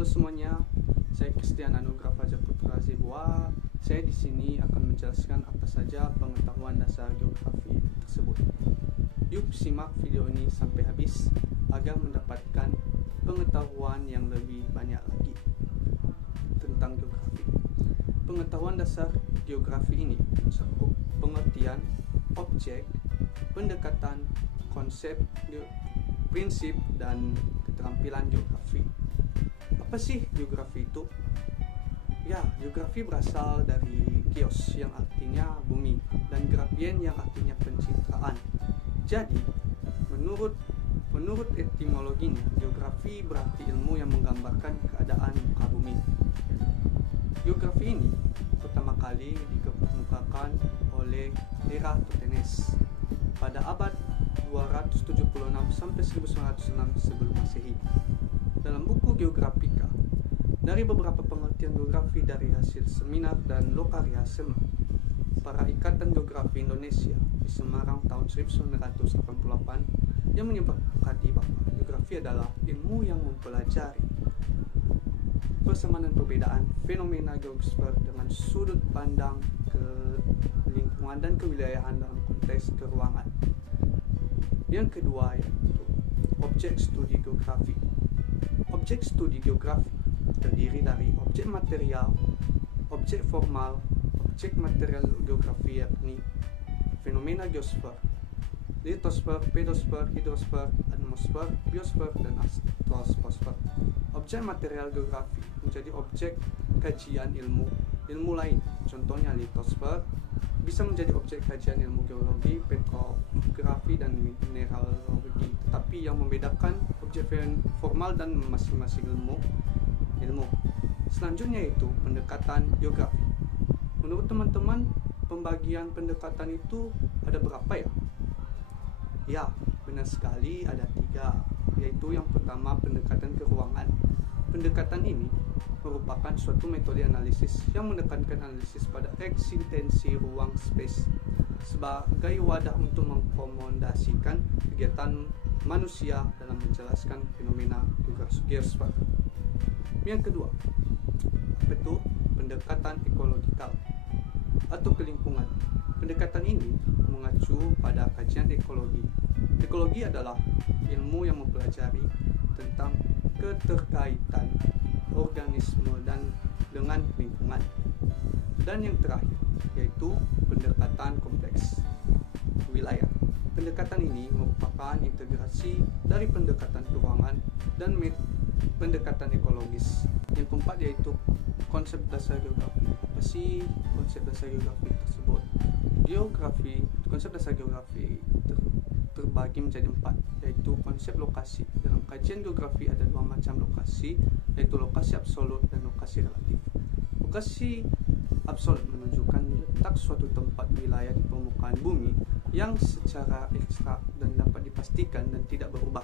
Halo semuanya, saya Christian Anugrah Fajar Putra Zebua. Saya di sini akan menjelaskan apa saja pengetahuan dasar geografi tersebut. Yuk simak video ini sampai habis agar mendapatkan pengetahuan yang lebih banyak lagi tentang geografi. Pengetahuan dasar geografi ini mencakup pengertian objek, pendekatan, konsep, prinsip, dan keterampilan geografi. Apa sih geografi itu? Ya, geografi berasal dari geos yang artinya bumi dan grafien yang artinya pencitraan. Jadi, menurut etimologinya, geografi berarti ilmu yang menggambarkan keadaan muka bumi. Geografi ini pertama kali dikemukakan oleh Eratosthenes pada abad 276 sampai 1906 sebelum Masehi. Dalam buku Geografika, dari beberapa pengertian geografi dari hasil seminar dan lokaria SEMA, para Ikatan Geografi Indonesia di Semarang tahun 1988 yang menyepakati bahwa geografi adalah ilmu yang mempelajari persamaan perbedaan fenomena geosfer dengan sudut pandang ke lingkungan dan kewilayahan dalam konteks keruangan. Yang kedua yaitu objek studi geografi. Objek studi geografi terdiri dari objek material, objek formal, objek material geografi yakni fenomena geosfer, litosfer, pedosfer, hidrosfer, atmosfer, biosfer, dan astrosfer. Objek material geografi menjadi objek kajian ilmu lain. Contohnya litosfer bisa menjadi objek kajian ilmu geologi, petrografi, dan mineralogi. Tetapi yang membedakan objek formal dan masing-masing ilmu. Selanjutnya itu pendekatan geografi. Menurut teman-teman, pembagian pendekatan itu ada berapa ya? Ya, benar sekali ada 3, yaitu yang pertama pendekatan keruangan. Pendekatan ini merupakan suatu metode analisis yang menekankan analisis pada eksistensi ruang space sebagai wadah untuk mengkomodasikan kegiatan manusia dalam menjelaskan fenomena geosfer. Yang kedua, apa itu? Pendekatan ekologikal atau kelingkungan. Pendekatan ini mengacu pada kajian ekologi. Ekologi adalah ilmu yang mempelajari tentang keterkaitan organisme dan dengan lingkungan. Dan yang terakhir yaitu pendekatan kompleks wilayah. Pendekatan ini merupakan integrasi dari pendekatan keuangan dan pendekatan ekologis. Yang keempat yaitu konsep dasar geografi. Apa sih konsep dasar geografi tersebut? Konsep dasar geografi terbagi menjadi 4, yaitu konsep lokasi. Dalam kajian geografi ada 2 macam lokasi, yaitu lokasi absolut dan lokasi relatif. Lokasi absolut menunjukkan letak suatu tempat wilayah di permukaan bumi yang secara eksak dan dapat dipastikan dan tidak berubah,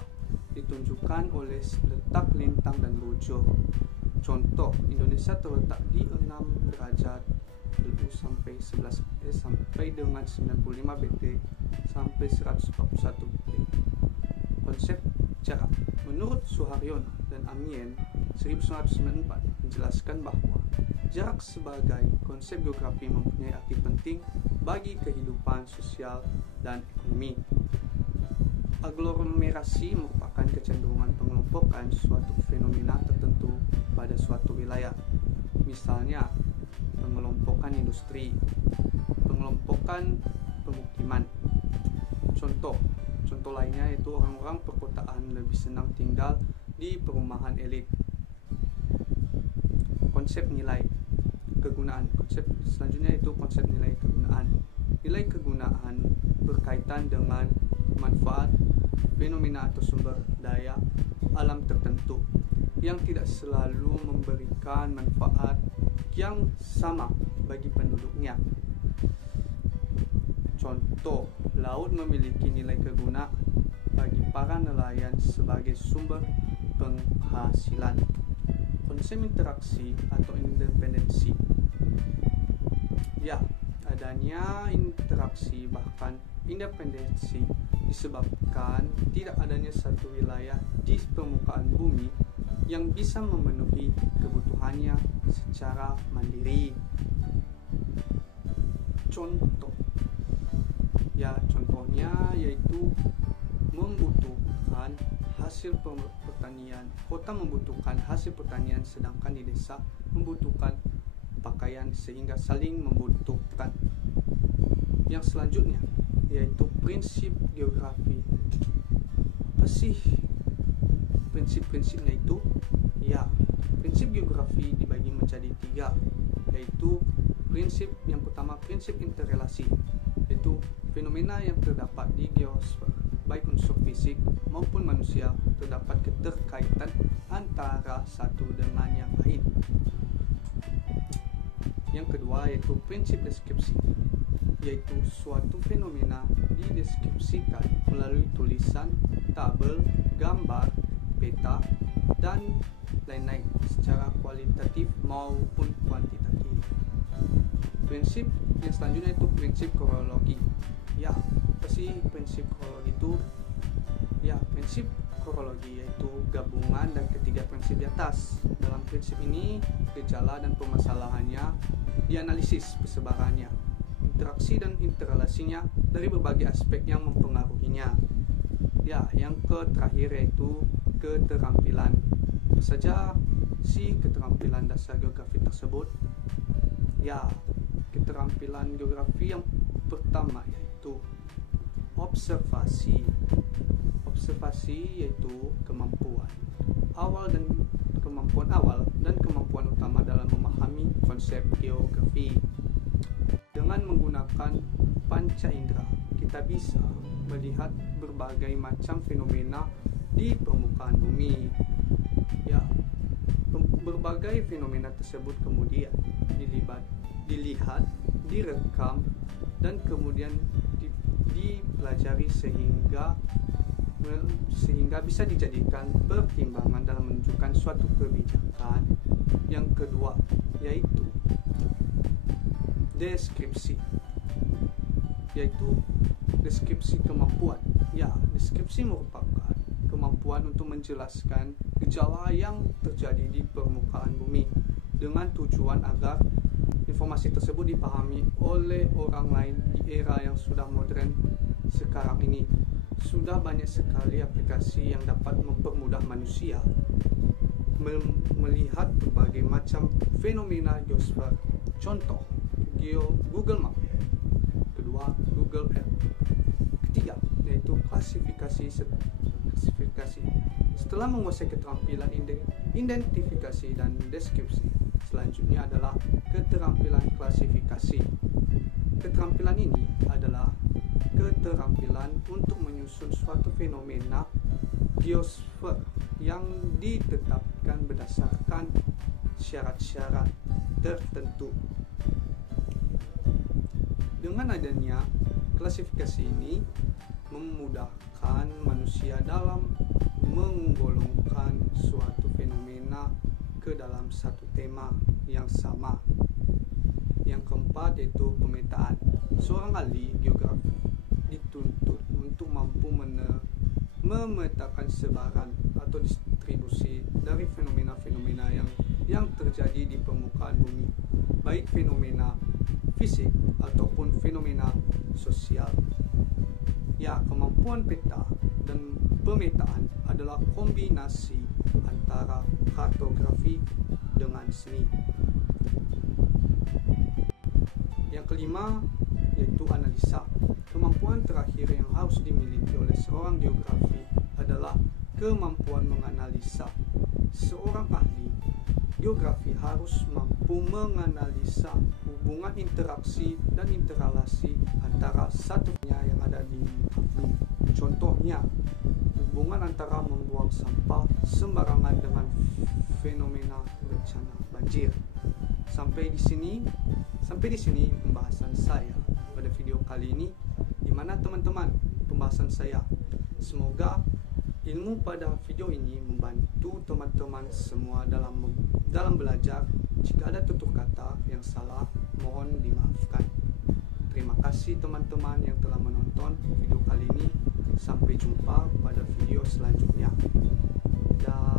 ditunjukkan oleh letak lintang dan bujur. Contoh, Indonesia terletak di 6 derajat sampai 11 sampai dengan 95 BT sampai 141 BT. Konsep jarak. Menurut Suharyono dan Amien 1994 menjelaskan bahwa jarak sebagai konsep geografi mempunyai arti penting bagi kehidupan sosial dan ekonomi. Aglomerasi merupakan kecenderungan pengelompokan suatu fenomena tertentu pada suatu wilayah. Misalnya, pengelompokan industri, pengelompokan pemukiman. Contoh lainnya yaitu orang-orang perkotaan lebih senang tinggal di perumahan elit. Konsep nilai kegunaan. Konsep selanjutnya itu konsep nilai kegunaan. Nilai kegunaan berkaitan dengan manfaat, fenomena atau sumber daya alam tertentu yang tidak selalu memberikan manfaat yang sama bagi penduduknya. Contoh, laut memiliki nilai kegunaan bagi para nelayan sebagai sumber penghasilan. Konsep interaksi atau independensi. Ya, adanya interaksi bahkan independensi disebabkan tidak adanya satu wilayah di permukaan bumi yang bisa memenuhi kebutuhannya secara mandiri. Contohnya yaitu membutuhkan hasil pertanian. Kota membutuhkan hasil pertanian, sedangkan di desa membutuhkan pakaian, sehingga saling membutuhkan. Yang selanjutnya yaitu prinsip geografi. Apa sih prinsip-prinsipnya itu? Ya, prinsip geografi dibagi menjadi 3, yaitu prinsip yang pertama, prinsip interrelasi, yaitu fenomena yang terdapat di geosfer, baik unsur fisik maupun manusia, terdapat keterkaitan antara satu dengan yang lain. Yang kedua yaitu prinsip deskripsi, yaitu suatu fenomena dideskripsikan melalui tulisan, tabel, gambar, peta, dan lain-lain secara kualitatif maupun kuantitatif. Prinsip yang selanjutnya itu prinsip kronologi. Ya, apa sih prinsip kronologi itu? Ya, prinsip kronologi yaitu gabungan dan ketiga prinsip di atas. Dalam prinsip ini, gejala dan permasalahannya dianalisis persebarannya, interaksi dan interrelasinya dari berbagai aspek yang mempengaruhinya. Ya, yang terakhir yaitu keterampilan. Apa saja si keterampilan dasar geografi tersebut? Ya, keterampilan geografi yang pertama yaitu observasi. Observasi yaitu kemampuan awal dan kemampuan utama dalam memahami konsep geografi. Dengan menggunakan panca indera, kita bisa melihat berbagai macam fenomena di permukaan bumi. Ya, berbagai fenomena tersebut kemudian dilihat, direkam, dan kemudian dipelajari sehingga bisa dijadikan pertimbangan dalam menunjukkan suatu kebijakan. Yang kedua yaitu deskripsi, yaitu deskripsi kemampuan. Ya, deskripsi merupakan kemampuan untuk menjelaskan gejala yang terjadi di permukaan bumi dengan tujuan agar informasi tersebut dipahami oleh orang lain. Di era yang sudah modern sekarang ini, sudah banyak sekali aplikasi yang dapat mempermudah manusia melihat berbagai macam fenomena geosfer. Contoh, Google Map. Kedua, Google Earth. Ketiga, yaitu klasifikasi. Setelah menguasai keterampilan identifikasi dan deskripsi, selanjutnya adalah keterampilan klasifikasi. Keterampilan ini adalah keterampilan untuk menyusun suatu fenomena geosfer yang ditetapkan berdasarkan syarat-syarat tertentu. Dengan adanya klasifikasi ini memudahkan manusia dalam menggolongkan suatu fenomena ke dalam satu tema yang sama. Yang keempat yaitu pemetaan. Seorang ahli geografi dituntut untuk mampu memetakan sebaran atau distribusi dari fenomena-fenomena yang terjadi di permukaan bumi, baik fenomena fisik ataupun fenomena sosial. Ya, kemampuan peta dan pemetaan adalah kombinasi antara kartografi dengan seni. Yang kelima yaitu analisa. Kemampuan terakhir yang harus dimiliki oleh seorang geografi adalah kemampuan menganalisa. Seorang ahli geografi harus mampu menganalisa hubungan interaksi dan interrelasi antara satunya yang ada di bumi. Contohnya, hubungan antara membuang sampah sembarangan dengan fenomena bencana banjir. Sampai di sini pembahasan saya pada video kali ini. Di mana teman-teman pembahasan saya? Semoga ilmu pada video ini membantu teman-teman semua dalam belajar. Jika ada tutur kata yang salah, mohon dimaafkan. Terima kasih teman-teman yang telah menonton video kali ini. Sampai jumpa pada video selanjutnya. Dadah.